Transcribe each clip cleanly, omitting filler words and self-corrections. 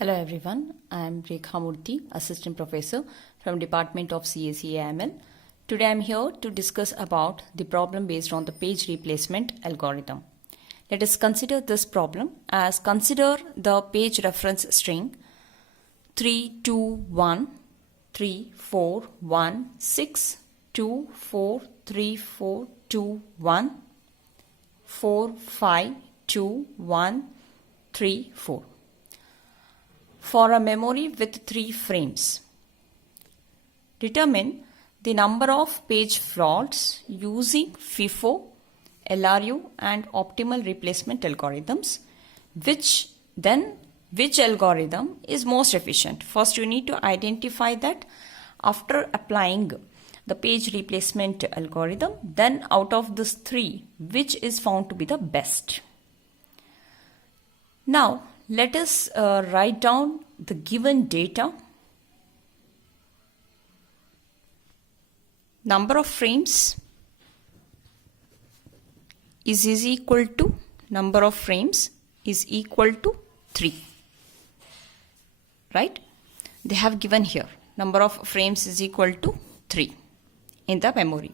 Hello everyone, I am Rekha Murthy, Assistant Professor from Department of CSE/AML. Today I am here to discuss about the problem based on the page replacement algorithm. Let us consider this problem as consider the page reference string 3213416243451452134 for a memory with 3 frames. Determine the number of page faults using FIFO, LRU and optimal replacement algorithms. Which algorithm is most efficient? First you need to identify that. After applying the page replacement algorithm, then out of these 3, which is found to be the best? Now let us write down the given data. Number of frames is equal to number of frames is equal to 3. Right? They have given here number of frames is equal to 3 in the memory.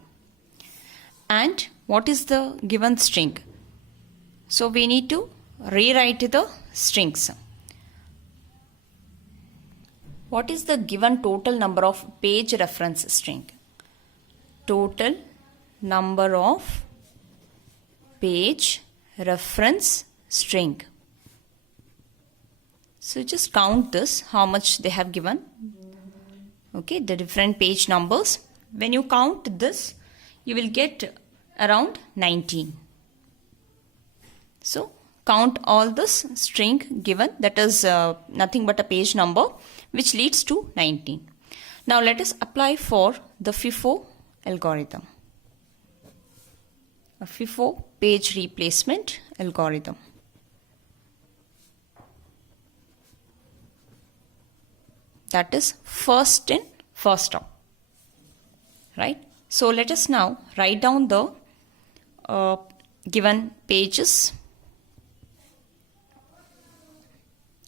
And what is the given string? So we need to rewrite the strings. What is the given total number of page reference string? Total number of page reference string. So just count this, how much they have given. Okay, the different page numbers. When you count this, you will get around 19. So count all this string given, that is nothing but a page number which leads to 19. Now let us apply for the FIFO algorithm. A FIFO page replacement algorithm. That is first in, first out. Right? So let us now write down the given pages.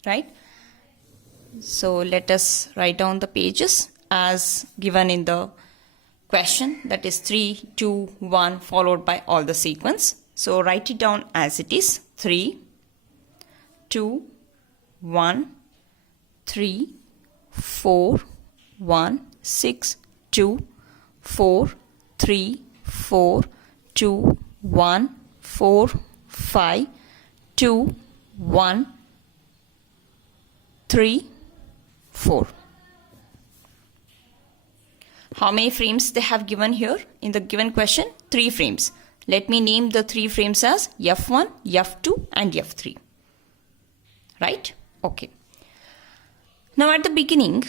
Right? So let us write down the pages as given in the question, that is 3, 2, 1 followed by all the sequence. So write it down as it is 3, 2, 1, 3, 4, 1, 6, 2, 4, 3, 4, 2, 1, 4, 5, 2, 1, 3, 4. How many frames they have given here in the given question? 3 frames. Let me name the 3 frames as F1, F2 and F3. Right? Okay. Now at the beginning,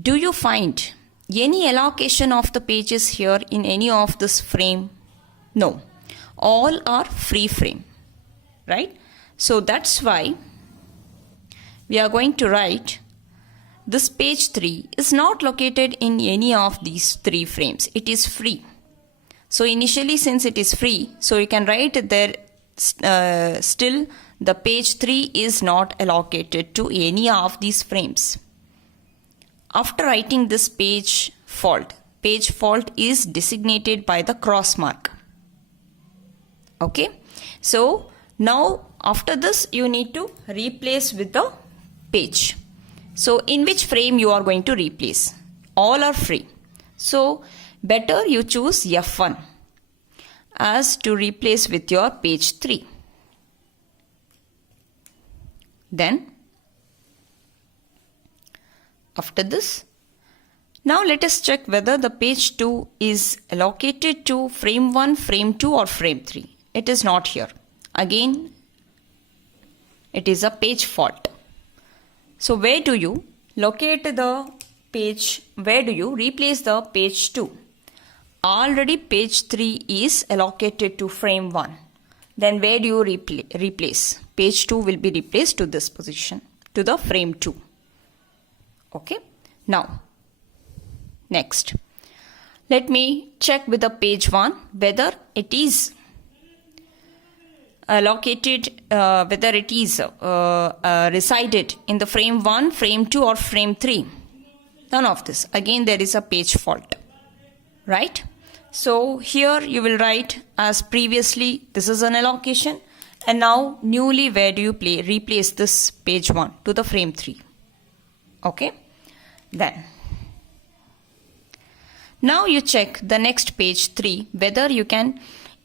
do you find any allocation of the pages here in any of this frame? No. All are free frame. Right? So that's why we are going to write this page 3 is not located in any of these 3 frames. It is free. So initially, since it is free, so you can write there still the page 3 is not allocated to any of these frames. After writing this page fault is designated by the cross mark. Okay. So now after this you need to replace with the page. So in which frame you are going to replace? All are free. So better you choose F1 as to replace with your page 3. Then after this, now let us check whether the page 2 is allocated to frame 1, frame 2 or frame 3. It is not here. Again, it is a page fault. So where do you locate the page, where do you replace the page 2? Already page 3 is allocated to frame 1. Then where do you replace? Page 2 will be replaced to this position, to the frame 2. Okay. Now, next, let me check with the page 1 whether it is allocated, whether it is resided in the frame 1, frame 2 or frame 3. None of this. Again, there is a page fault. Right? So here you will write as previously, this is an allocation, and now newly where do you replace this page 1 to the frame 3. Okay? Then now you check the next page 3 whether you can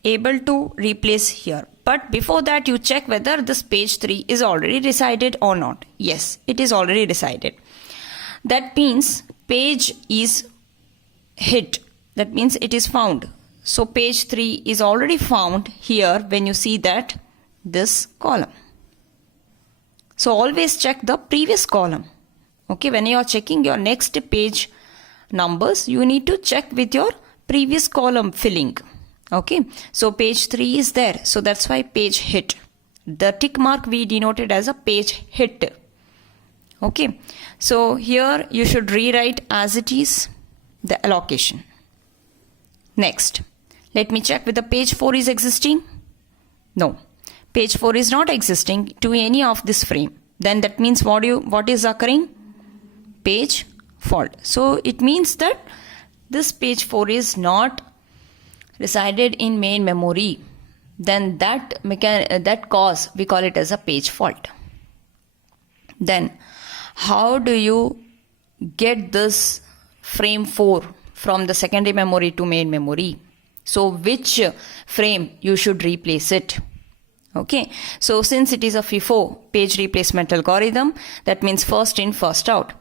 able to replace here. But before that you check whether this page 3 is already resided or not. Yes, it is already resided. That means page is hit. That means it is found. So page 3 is already found here when you see that this column. So always check the previous column. Okay, when you are checking your next page numbers, you need to check with your previous column filling. Okay, so page 3 is there. So that's why page hit. The tick mark we denoted as a page hit. Okay, so here you should rewrite as it is the allocation. Next, let me check whether page 4 is existing. No, page 4 is not existing to any of this frame. Then that means what is occurring? Page fault. So it means that this page 4 is not resided in main memory. Then that cause we call it as a page fault. Then how do you get this frame 4 from the secondary memory to main memory? So which frame you should replace it? Okay, so since it is a FIFO page replacement algorithm, that means first in, first out.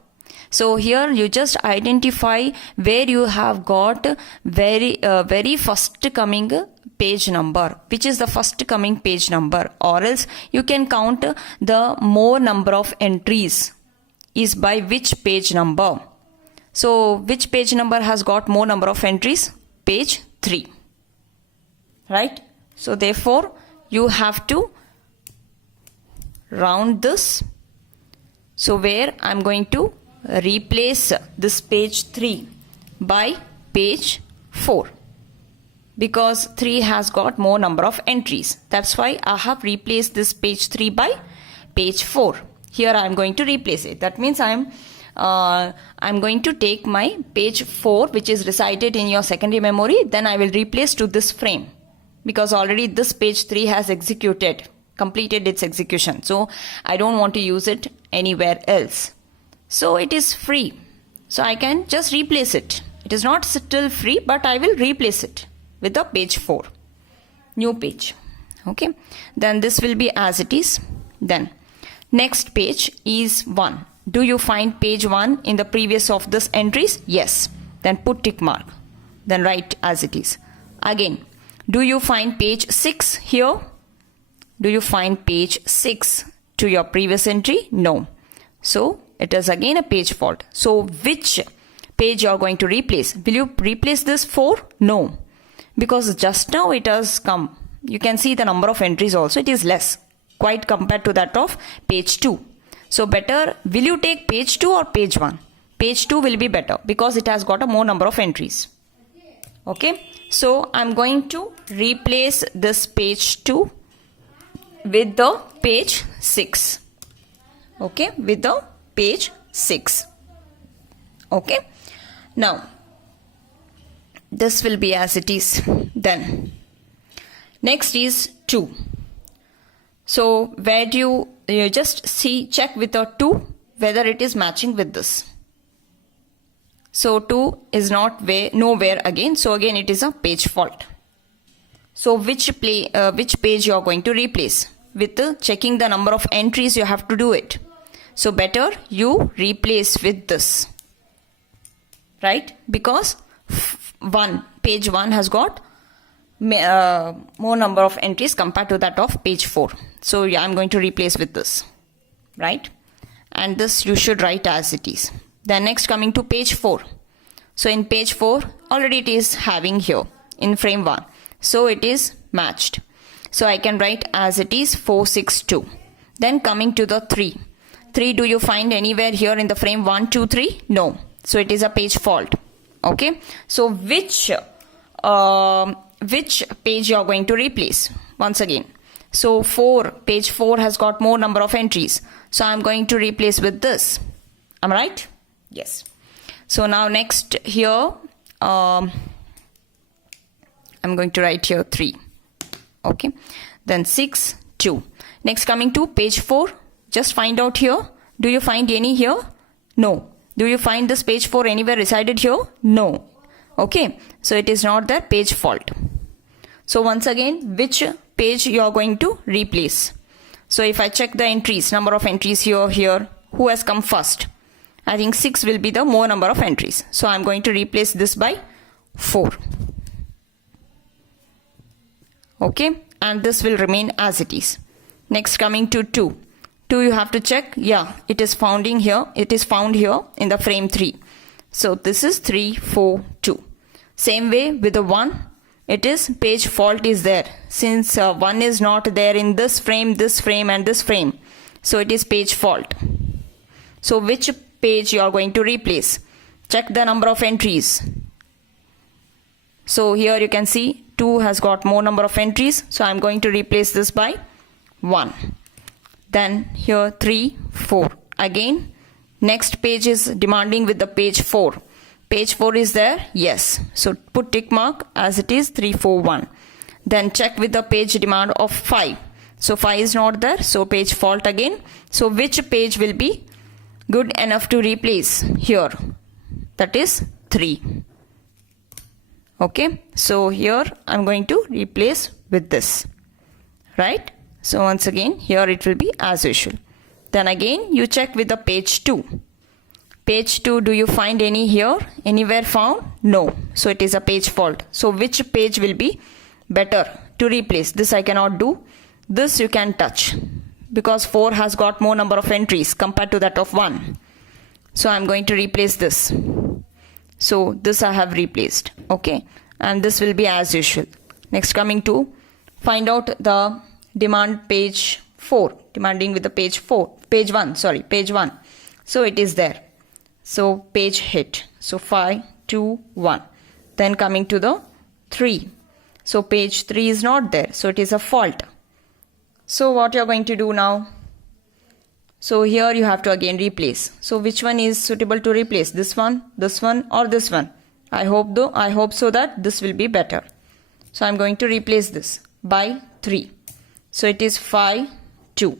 So here you just identify where you have got very first coming page number, which is the first coming page number, or else you can count the more number of entries is by which page number. So which page number has got more number of entries? Page 3. Right? So therefore you have to round this. So where I'm going to replace this page 3 by page 4, because 3 has got more number of entries. That's why I have replaced this page 3 by page 4. Here I am going to replace it. That means I'm going to take my page 4, which is resided in your secondary memory, then I will replace to this frame, because already this page 3 has completed its execution. So I don't want to use it anywhere else. So it is free. So I can just replace it. It is not still free, but I will replace it with the page 4. New page. Okay. Then this will be as it is. Then next page is 1. Do you find page 1 in the previous of this entries? Yes. Then put tick mark. Then write as it is. Again, do you find page 6 here? Do you find page 6 to your previous entry? No. So it is again a page fault. So which page you are going to replace? Will you replace this 4? No. Because just now it has come. You can see the number of entries also. It is less quite compared to that of page 2. So better, will you take page 2 or page 1? Page 2 will be better because it has got a more number of entries. Okay. So I'm going to replace this page 2 with the page 6. Okay. With the page 6. Okay. Now this will be as it is. Then next is 2. So where do you just check with the 2 whether it is matching with this. So 2 is nowhere again. So again it is a page fault. So which page you are going to replace? With checking the number of entries you have to do it. So better you replace with this. Right? Because page 1 has got more number of entries compared to that of page 4. So yeah, I'm going to replace with this. Right? And this you should write as it is. Then next coming to page 4. So in page 4 already it is having here in frame 1. So it is matched. So I can write as it is 462. Then coming to the 3. 3 do you find anywhere here in the frame 1, 2, 3? No. So it is a page fault. Okay. So which page you are going to replace? Once again. So page 4 has got more number of entries. So I'm going to replace with this. Am I right? Yes. So now next here, I'm going to write here 3. Okay. Then 6, 2. Next coming to page 4. Just find out here. Do you find any here? No. Do you find this page 4 anywhere resided here? No. Okay. So it is not the page fault. So once again, which page you are going to replace? So if I check the entries, number of entries here, who has come first? I think 6 will be the more number of entries. So I'm going to replace this by 4. Okay. And this will remain as it is. Next coming to 2. 2 you have to check. Yeah, it is found in here. It is found here in the frame 3. So this is 3, 4, 2. Same way with the 1. It is page fault is there. Since 1 is not there in this frame and this frame. So it is page fault. So which page you are going to replace? Check the number of entries. So here you can see 2 has got more number of entries. So I'm going to replace this by 1. Then here 3, 4. Again, next page is demanding with the page 4. Page 4 is there? Yes. So put tick mark as it is 3, 4, 1. Then check with the page demand of 5. So 5 is not there. So page fault again. So which page will be good enough to replace here? That is 3. Okay. So here I'm going to replace with this. Right? So once again here it will be as usual. Then again you check with the page 2. Page 2, do you find any here? Anywhere found? No. So it is a page fault. So which page will be better to replace? This I cannot do. This you can touch. Because 4 has got more number of entries compared to that of 1. So I'm going to replace this. So this I have replaced. Okay. And this will be as usual. Next coming to find out the demand page 4. Demanding with the page 4. Page 1. Sorry. Page 1. So it is there. So page hit. So 5, 2, 1. Then coming to the 3. So page 3 is not there. So it is a fault. So what you are going to do now? So here you have to again replace. So which one is suitable to replace? This one or this one? I hope so that this will be better. So I'm going to replace this by 3. So it is 5, 2.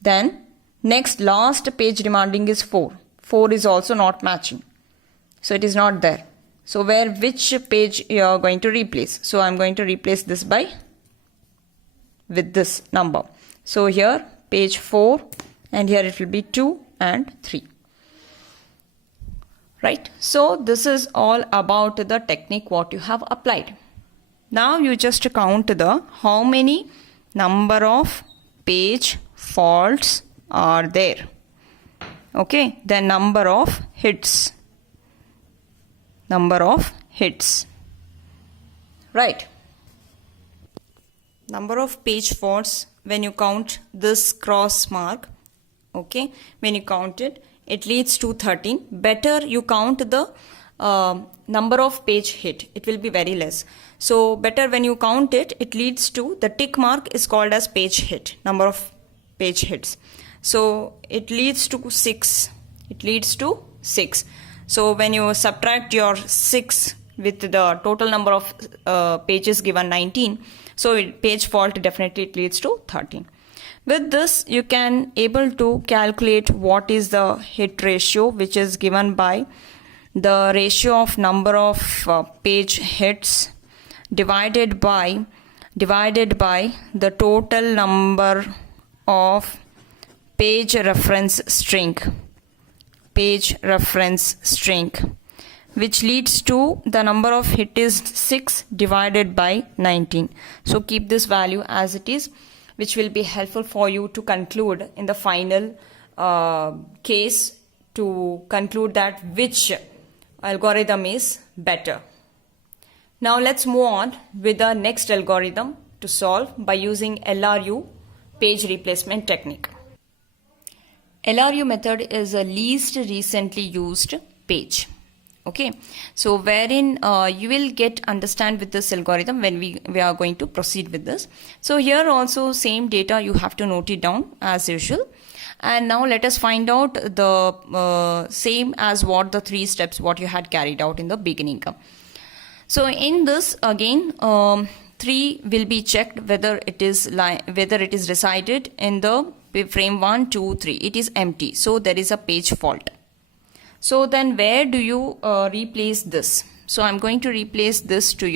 Then next last page demanding is 4. 4 is also not matching. So it is not there. So which page you are going to replace? So I'm going to replace this by with this number. So here page 4 and here it will be 2 and 3. Right. So this is all about the technique what you have applied. Now you just count the how many number of page faults are there. Okay, the number of hits. Right. Number of page faults when you count this cross mark. Okay, when you count it, it leads to 13. Better you count the number of page hit. It will be very less. So better when you count it, it leads to the tick mark is called as page hit. Number of page hits. So it leads to 6. So when you subtract your 6 with the total number of pages given 19, so page fault definitely it leads to 13. With this you can able to calculate what is the hit ratio, which is given by the ratio of number of page hits divided by the total number of page reference string, which leads to the number of hit is 6 divided by 19. So keep this value as it is, which will be helpful for you to conclude in the final case, to conclude that which algorithm is better. Now let's move on with the next algorithm to solve by using LRU page replacement technique. LRU method is a least recently used page. Okay, so wherein you will get understand with this algorithm when we are going to proceed with this. So here also same data, you have to note it down as usual. And now let us find out the same as what the 3 steps what you had carried out in the beginning. So in this again 3 will be checked whether it is resided in the frame 1, 2, 3. It is empty, so there is a page fault. So then where do you replace this? So I'm going to replace this to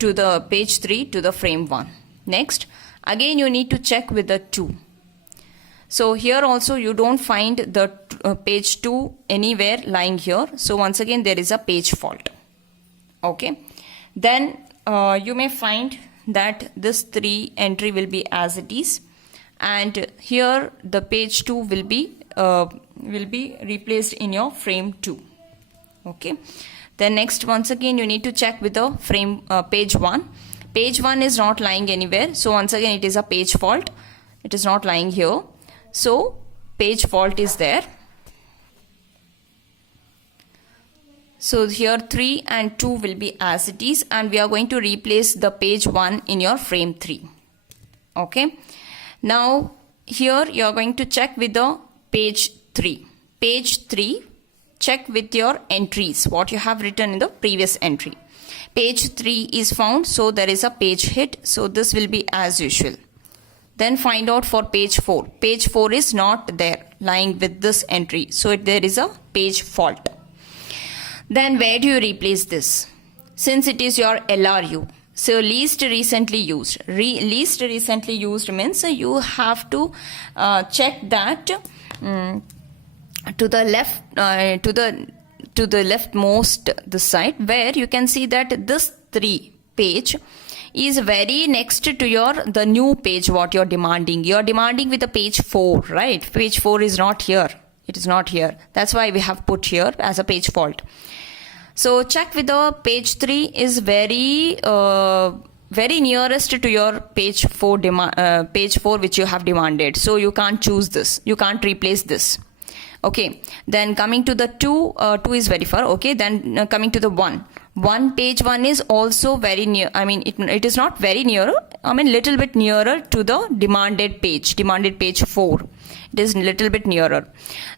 the page 3 to the frame 1. Next, again you need to check with the 2. So here also you don't find the page 2 anywhere lying here. So once again there is a page fault. Okay. Then you may find that this 3 entry will be as it is, and here the page 2 will be replaced in your frame 2. Okay. Then next, once again you need to check with the frame page 1. Page 1 is not lying anywhere. So once again it is a page fault. It is not lying here. So page fault is there. So here 3 and 2 will be as it is, and we are going to replace the page 1 in your frame 3. Okay. Now here you are going to check with the page 3. Page 3, check with your entries, what you have written in the previous entry. Page 3 is found, so there is a page hit, so this will be as usual. Then find out for page 4. Page 4 is not there lying with this entry, so there is a page fault. Then where do you replace this? Since it is your LRU, so least recently used. Least recently used means you have to check that to the left, to the leftmost this side, where you can see that this 3 page is very next to the new page what you're demanding. You're demanding with the page 4, right? Page 4 is not here. It is not here. That's why we have put here as a page fault. So check with the page 3 is very nearest to your page 4 page 4 which you have demanded. So you can't choose this. You can't replace this. Okay. Then coming to the 2, 2 is very far. Okay. Then coming to the 1. Page 1 is also very near. I mean, it is not very near. I mean, little bit nearer to the demanded page 4. It is little bit nearer.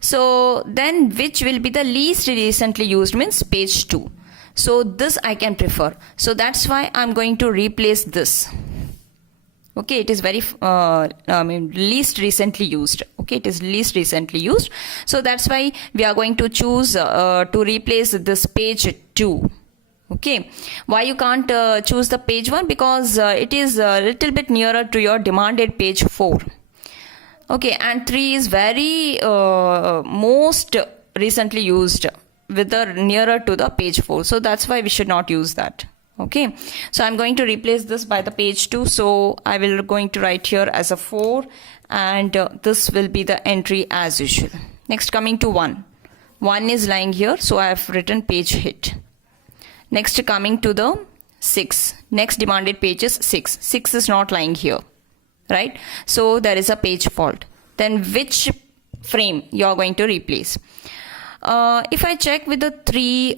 So then which will be the least recently used means page 2. So this I can prefer. So that's why I'm going to replace this. Okay, it is very least recently used. Okay, it is least recently used. So that's why we are going to choose to replace this page 2. Okay, why you can't choose the page 1? Because it is a little bit nearer to your demanded page 4. Okay, and 3 is very most recently used with the nearer to the page 4. So that's why we should not use that. Okay, so I'm going to replace this by the page 2. So I will going to write here as a 4, and this will be the entry as usual. Next, coming to 1. 1 is lying here, so I have written page hit. Next, coming to the 6. Next demanded page is 6. 6 is not lying here, right? So there is a page fault. Then which frame you are going to replace? If I check with the 3,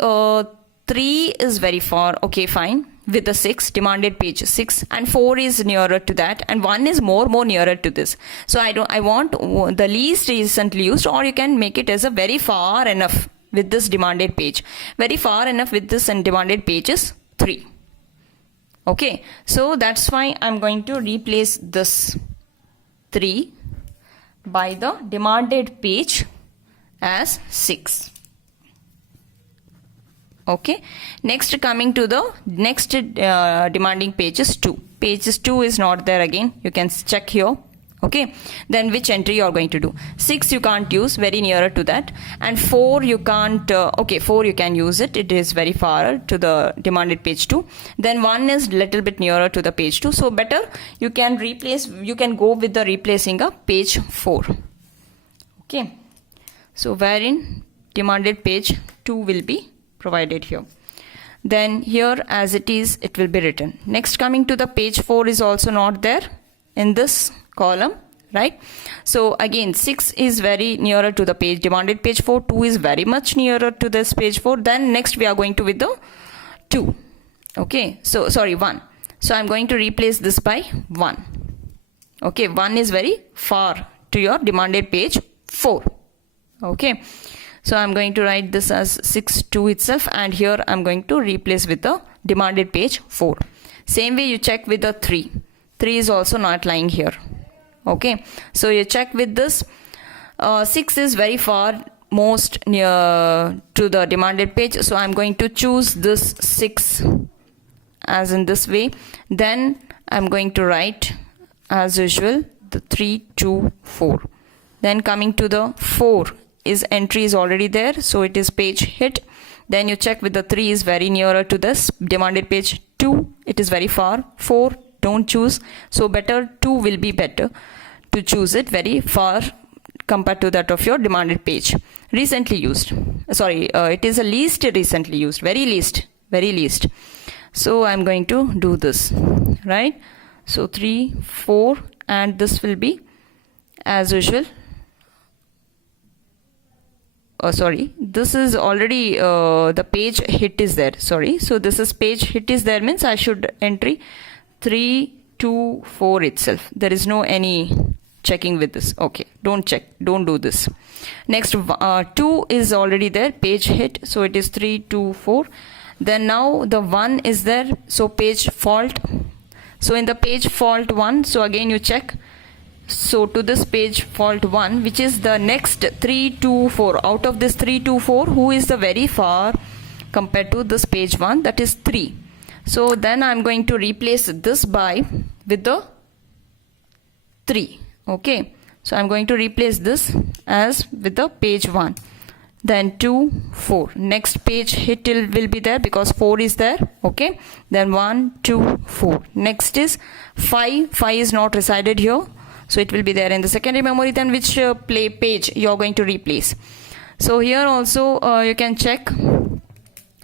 3 is very far. Okay, fine. With the 6, demanded page 6, and 4 is nearer to that, and 1 is more nearer to this. So I want the least recently used, or you can make it as a very far enough with this demanded page. Very far enough with this and demanded page is 3. Okay, so that's why I'm going to replace this 3 by the demanded page as 6. Okay, next coming to the next demanding page is 2. Page 2 is not there again. You can check here. Okay, then which entry you are going to do? 6 you can't use, very nearer to that, and 4 you can't. Okay, 4 you can use it. It is very far to the demanded page 2. Then 1 is little bit nearer to the page 2. So better you can replace. You can go with the replacing a page 4. Okay, so wherein demanded page 2 will be provided here. Then here as it is, it will be written. Next, coming to the page 4 is also not there in this column. right? So again 6 is very nearer to the page demanded page 4, 2 is very much nearer to this page 4. Then next we are going to with the 2. Okay, so sorry 1. So I'm going to replace this by 1. Okay, 1 is very far to your demanded page 4. Okay, so I'm going to write this as 6 2 itself, and here I'm going to replace with the demanded page 4. Same way you check with the 3. 3 is also not lying here. Okay, so you check with this. 6 is very far most near to the demanded page, so I'm going to choose this 6 as in this way. Then I'm going to write as usual the 3 2 4. Then coming to the 4 is entry is already there, so it is page hit. Then you check with the 3 is very nearer to this demanded page 2, it is very far. 4 don't choose, so better 2 will be better to choose it very far compared to that of your demanded page. Recently used, sorry, it is a least recently used, very least. So I'm going to do this, right? So 3 4, and this will be as usual. Sorry, this is already the page hit is there, sorry. So this is page hit is there, means I should entry 3 2 4 itself. There is no any checking with this. Okay, don't check, don't do this. Next 2 is already there, page hit, so it is 3 2 4. Then now the 1 is there, so page fault. So in the page fault 1, so again you check. So to this page fault 1, which is the next 3 2 4, out of this 3 2 4, who is the very far compared to this page 1, that is 3. So then I'm going to replace this by with the 3. Okay, so I'm going to replace this as with the page 1. Then 2 4, next page hit will be there because 4 is there. Okay, then 1 2 4, next is 5 is not resided here, so it will be there in the secondary memory. Then which page you are going to replace. So here also you can check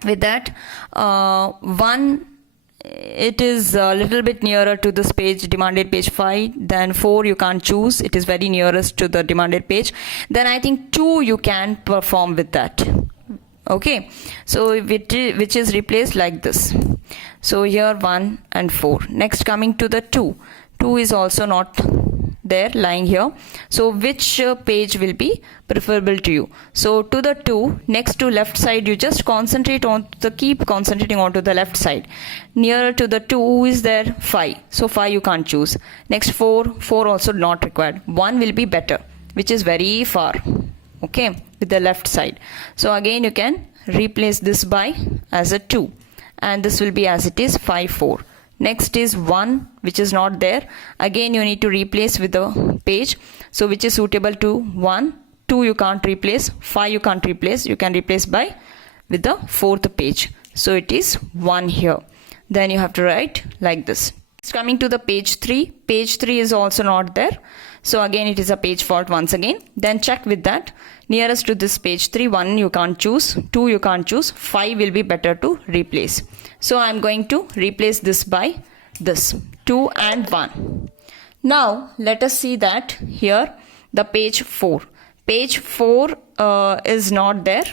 with that 1, it is a little bit nearer to this page demanded page 5. Then 4 you can't choose, it is very nearest to the demanded page. Then I think 2 you can perform with that. Okay, so which is replaced like this. So here 1 and 4. Next coming to the 2 is also not there, lying here. So which page will be preferable to you? So to the 2, next to left side, you just concentrate on keep concentrating onto the left side. Nearer to the 2, who is there? 5. So 5 you can't choose. Next 4 also not required. 1 will be better, which is very far. Okay, with the left side. So again you can replace this by as a 2, and this will be as it is 5 4. Next is 1, which is not there. Again you need to replace with the page. So which is suitable to 1, 2 you can't replace, 5 you can't replace. You can replace by with the 4th page. So it is 1 here. Then you have to write like this. It's coming to the page 3. Page 3 is also not there. So again it is a page fault once again. Then check with that. Nearest to this page 3, 1 you can't choose, 2 you can't choose, 5 will be better to replace. So I'm going to replace this by this 2 and 1. Now let us see that here the page 4. Page 4 is not there.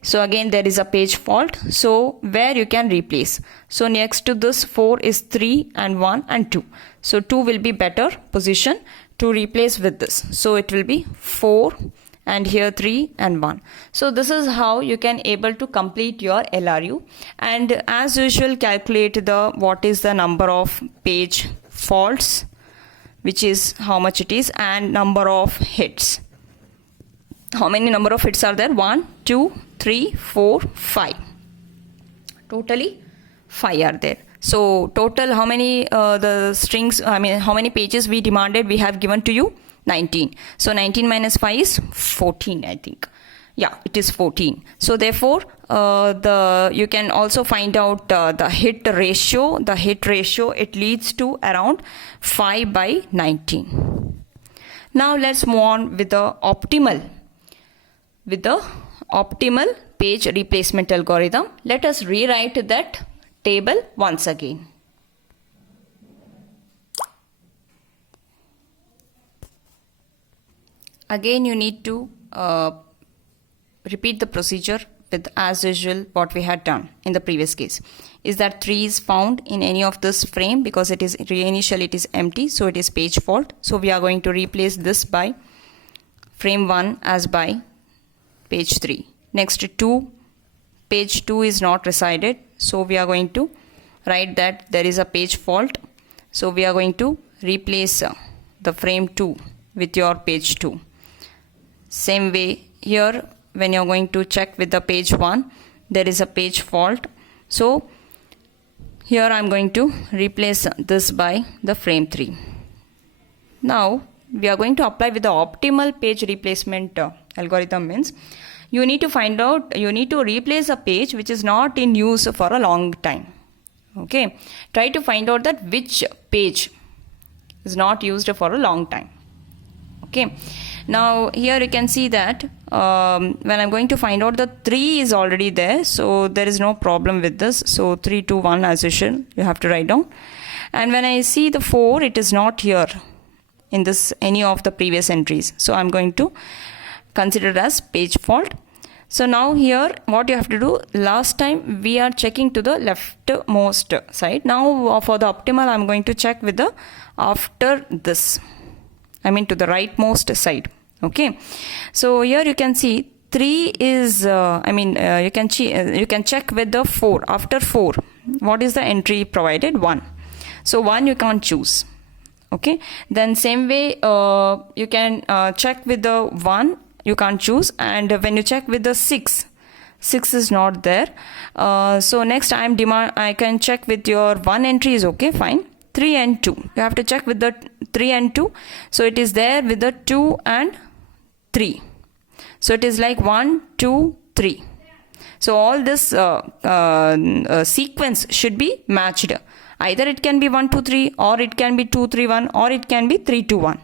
So again there is a page fault. So where you can replace. So next to this 4 is 3 and 1 and 2. So 2 will be better position to replace with this. So it will be 4 and here 3 and 1. So this is how you can able to complete your LRU, and as usual calculate the what is the number of page faults, which is how much it is, and number of hits. How many number of hits are there? 1 2 3 4 5. Totally 5 are there. So total how many the strings, I mean how many pages we demanded, we have given to you 19. So 19 minus 5 is 14, I think. Yeah, it is 14. So therefore you can also find out the hit ratio. The hit ratio, it leads to around 5 by 19. Now let's move on with the optimal page replacement algorithm. Let us rewrite that table once again. Again, you need to repeat the procedure with as usual what we had done in the previous case. Is that 3 is found in any of this frame because it is initially it is empty, so it is page fault. So we are going to replace this by frame 1 as by page 3. Next 2, page 2 is not resided, so we are going to write that there is a page fault. So we are going to replace the frame 2 with your page 2. Same way here, when you're going to check with the page 1, there is a page fault. So here I'm going to replace this by the frame 3. Now we are going to apply with the optimal page replacement algorithm. Means you need to find out, you need to replace a page which is not in use for a long time. Okay, try to find out that which page is not used for a long time. Okay, now here you can see that when I'm going to find out the 3 is already there, so there is no problem with this. So 3, 2, 1 as usual you have to write down. And when I see the 4, it is not here in this any of the previous entries, so I'm going to consider it as page fault. So now here what you have to do, last time we are checking to the leftmost side. Now for the optimal I'm going to check with the after this, I mean to the rightmost side. Okay, so here you can see 3 is you can check with the 4. After 4, what is the entry provided? 1. So 1 you can't choose. Okay, then same way you can check with the 1, you can't choose, and when you check with the 6 is not there. So next I can check with your 1 entry is okay, fine. 3 and 2, you have to check with the 3 and 2, so it is there with the 2 and 3, so it is like 1, 2, 3. So all this sequence should be matched. Either it can be 1, 2, 3, or it can be 2, 3, 1, or it can be 3, 2, 1.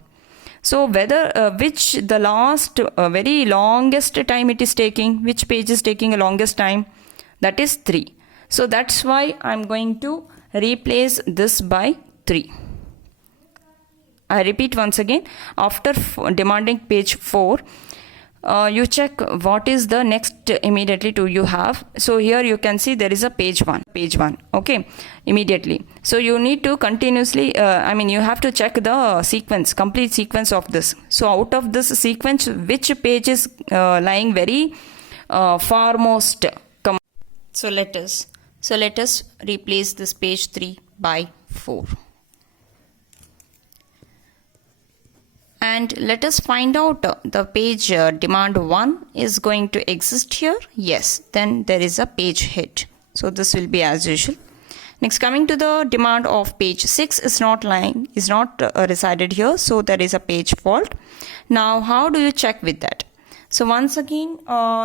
So whether which the last very longest time it is taking, which page is taking the longest time, that is 3. So that's why I'm going to replace this by 3. I repeat once again, after demanding page 4, you check what is the next immediately to you have. So here you can see there is a page 1, okay, immediately. So you need to continuously you have to check the sequence, complete sequence of this. So out of this sequence, which page is lying very farmost. So let us replace this page 3 by 4. And let us find out the page demand 1 is going to exist here. Yes, then there is a page hit. So this will be as usual. Next, coming to the demand of page 6 is not resided here. So there is a page fault. Now how do you check with that? So once again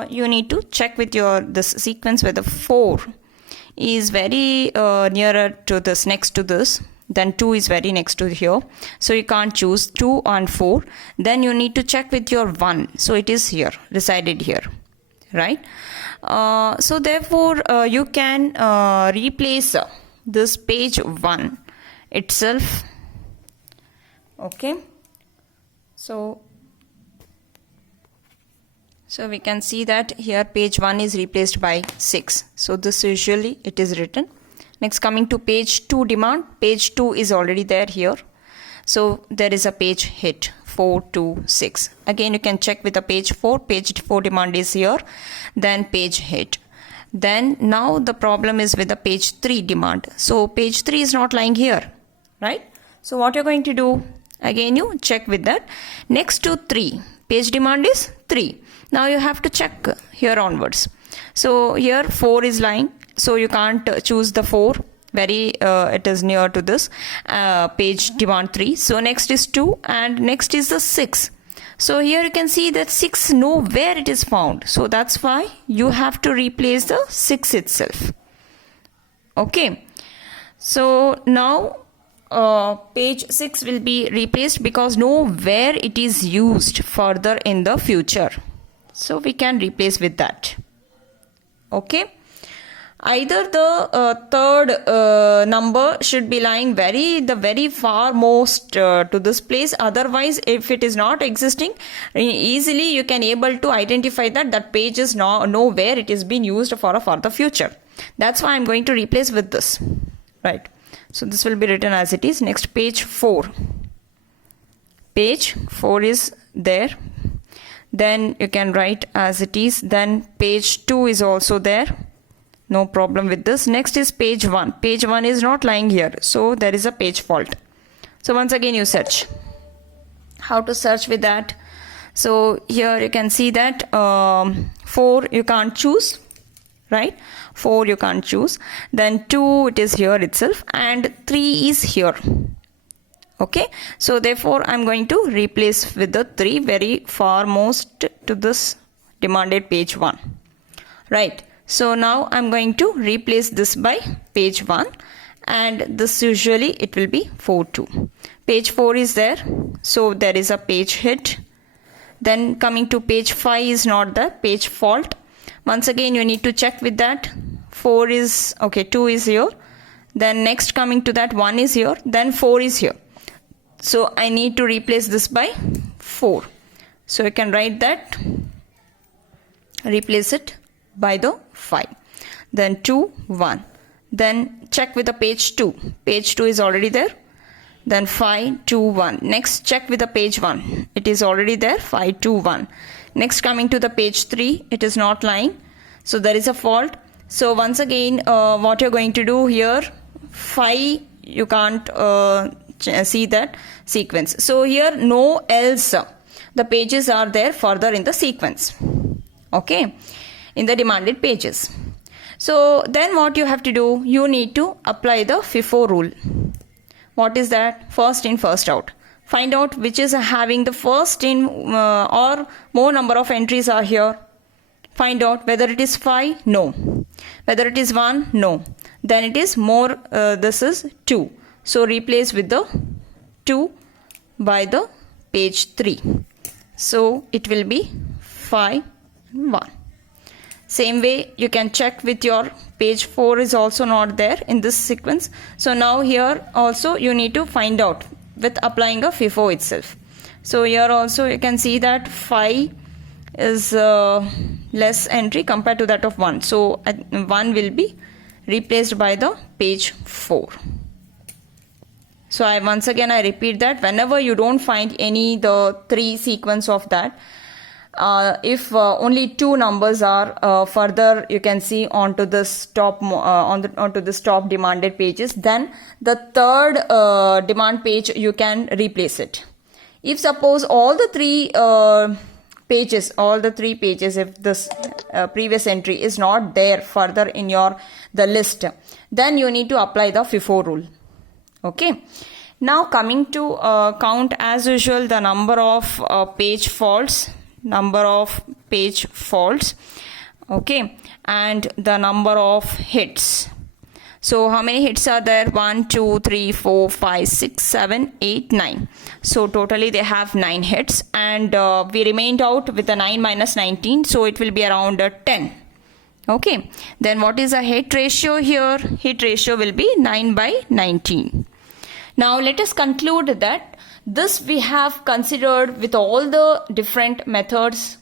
you need to check with this sequence whether 4 is very nearer to this, next to this. Then 2 is very next to here, so you can't choose 2 and 4. Then you need to check with your 1, so it is here, resided here, right? So therefore you can replace this page 1 itself. Okay, so we can see that here page 1 is replaced by 6. So this usually it is written. Next, coming to page 2 demand, page 2 is already there here. So there is a page hit 4, 2, 6. Again you can check with the page 4. Page 4 demand is here. Then page hit. Then now the problem is with the page 3 demand. So page 3 is not lying here, right? So what you're going to do? Again you check with that. Next to 3, page demand is 3. Now you have to check here onwards. So here 4 is lying. So you can't choose the 4, it is near to this page demand 3. So next is 2 and next is the 6. So here you can see that 6 nowhere it is found. So that's why you have to replace the 6 itself. Okay. So now page 6 will be replaced because nowhere it is used further in the future. So we can replace with that. Okay. either the third number should be lying the very far most to this place. Otherwise, if it is not existing, easily you can able to identify that page is nowhere it is being used for a further future. That's why I'm going to replace with this, right? So this will be written as it is. Next, page 4. Page 4 is there. Then you can write as it is. Then page 2 is also there. No problem with this. Next is page 1. Page 1 is not lying here. So there is a page fault. So once again you search. How to search with that? So here you can see that 4 you can't choose. Right? 4 you can't choose. Then 2 it is here itself. And 3 is here. Okay, so therefore I'm going to replace with the 3 very far most to this demanded page 1. Right, so now I'm going to replace this by page 1, and this usually it will be 4 2. Page 4 is there, so there is a page hit. Then coming to page 5 is not the page fault. Once again you need to check with that. 4 is okay, 2 is here. Then next coming to that 1 is here, then 4 is here. So I need to replace this by 4. So you can write that, replace it by the 5. Then 2, 1. Then check with the page 2. Page 2 is already there. Then 5, 2, 1. Next check with the page 1. It is already there. 5, 2, 1. Next coming to the page 3. It is not lying. So there is a fault. So once again what you're going to do here, 5 you can't see that sequence. So here no else, the pages are there further in the sequence, okay, in the demanded pages. So then what you have to do, you need to apply the FIFO rule. What is that? First in, first out. Find out which is having the first in or more number of entries are here. Find out whether it is 5, no. Whether it is 1, no. Then it is more, this is 2. So replace with the 2 by the page 3. So it will be 5, 1. Same way you can check with your page 4 is also not there in this sequence. So now here also you need to find out with applying a FIFO itself. So here also you can see that 5 is less entry compared to that of 1. So 1 will be replaced by the page 4. So once again I repeat that whenever you don't find any the 3 sequence of that, if only 2 numbers are further you can see onto this top onto this top demanded pages, then the third demand page you can replace it. If suppose all the 3 pages, if this previous entry is not there further in the list, then you need to apply the FIFO rule. Okay, now coming to count as usual the number of page faults, okay, and the number of hits. So how many hits are there? 1, 2, 3, 4, 5, 6, 7, 8, 9. So totally they have 9 hits, and we remained out with the 9 minus 19, so it will be around 10. Okay, then what is a hit ratio here? Hit ratio will be 9 by 19. Now let us conclude that this we have considered with all the different methods,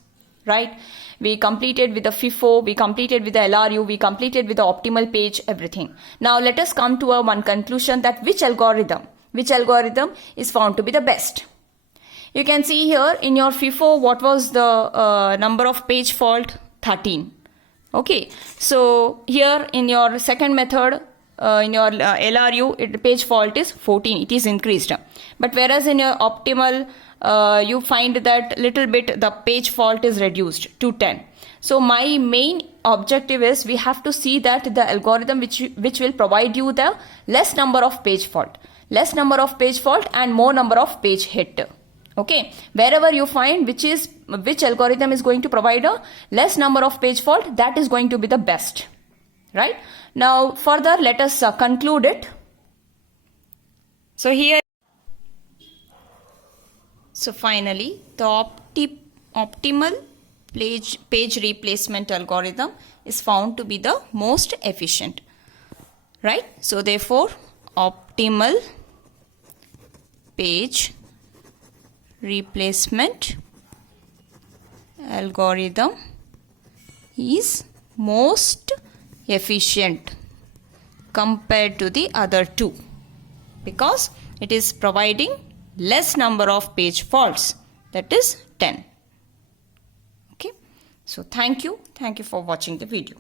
right? We completed with the FIFO, we completed with the LRU, we completed with the optimal page, everything. Now let us come to one conclusion, that which algorithm is found to be the best. You can see here in your FIFO what was the number of page fault? 13. Okay, so here in your second method, in your LRU, page fault is 14, it is increased. But whereas in your optimal, you find that little bit the page fault is reduced to 10. So my main objective is we have to see that the algorithm which will provide you the less number of page fault and more number of page hit. Okay, wherever you find which algorithm is going to provide a less number of page fault, that is going to be the best, right? Now further let us conclude it. So finally the optimal page replacement algorithm is found to be the most efficient, right? So therefore optimal page replacement algorithm is most efficient compared to the other two because it is providing less number of page faults, that is 10. Okay, so thank you for watching the video.